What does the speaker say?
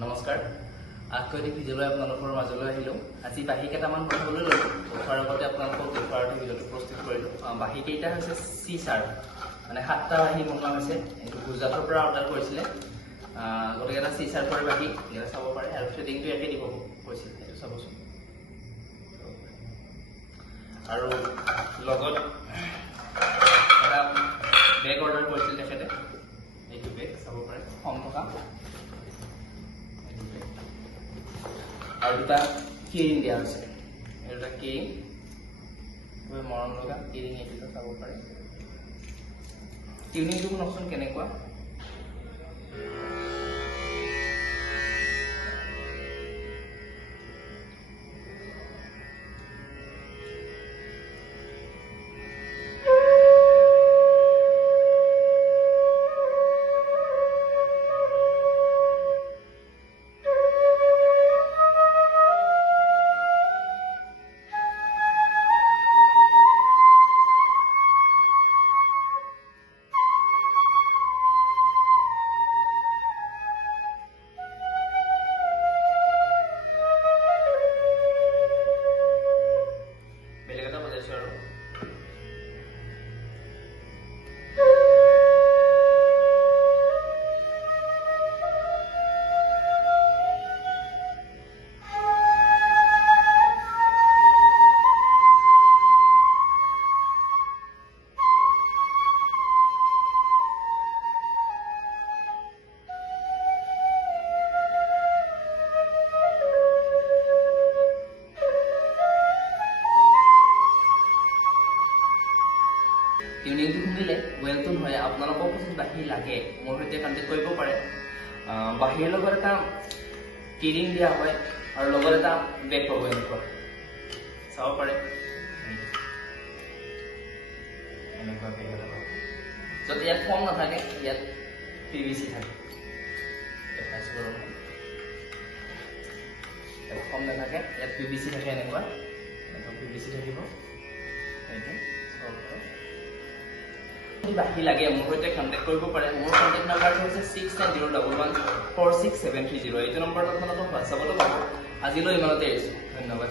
নমস্কাৰ আকৈদিক ভিডিঅ'লৈ আপোনালোকৰ মাজলৈ আহিলোঁ আজি বাঁহী কেইটামান বনাবলৈ লৈছোঁ উঠাৰ আগতে আপোনালোকক দেখুৱাওঁতে ভিডিঅ'টো প্ৰস্তুত কৰিলোঁ বাঁহী কেইটা হৈছে চি চাৰ্ভ মানে 7টা বাঁহী বনোৱা হৈছে এইটো গুজৰাটৰ পৰা অৰ্ডাৰ কৰিছিলে গতিকে এটা চি চাৰ্ভৰ বাঁহী ইয়াত চাব পাৰে আৰু ফিটিংটো একে দিব কৈছিল এইটো চাবচোন আৰু লগত এটা বেগ অৰ্ডাৰ কৰিছিল তেখেতে এইটো বেগ চাব পাৰে কম টকা আৰু দুটা কিৰিং দিয়া হৈছে এই দুটা কিৰিং মৰম লগা কিৰিং এইটো চাব পাৰে টিউনিংটো শুনকচোন কেনেকুৱা টিউনিংটো শুনিলে ৱেলটোন হয় আপোনালোকক যদি বাঁহী লাগে মোৰ সৈতে কণ্টেক্ট কৰিব পাৰে বাঁহীৰ লগত এটা কিৰিং দিয়া হয় আৰু লগত এটা বেগ পাব এনেকুৱা চাব পাৰে এনেকুৱা বেগ এটা পাব য'ত ইয়াত ফৰ্ম নাথাকে ইয়াত PVC থাকে দেখাইছোঁ বাৰু ইয়াত ফৰ্ম নাথাকে ইয়াত PVC থাকে এনেকুৱা PVC থাকিব এইটো চাব পাৰে বাঁহী লাগে মোৰ সৈতে কণ্টেক্ট কৰিব পাৰে মোৰ কণ্টেক্ট নাম্বাৰটো হৈছে 6901146730 এইটো নম্বৰত আপোনালোকক হোৱাটছআপতো পাব আজিলৈ ইমানতে এৰিছোঁ ধন্যবাদ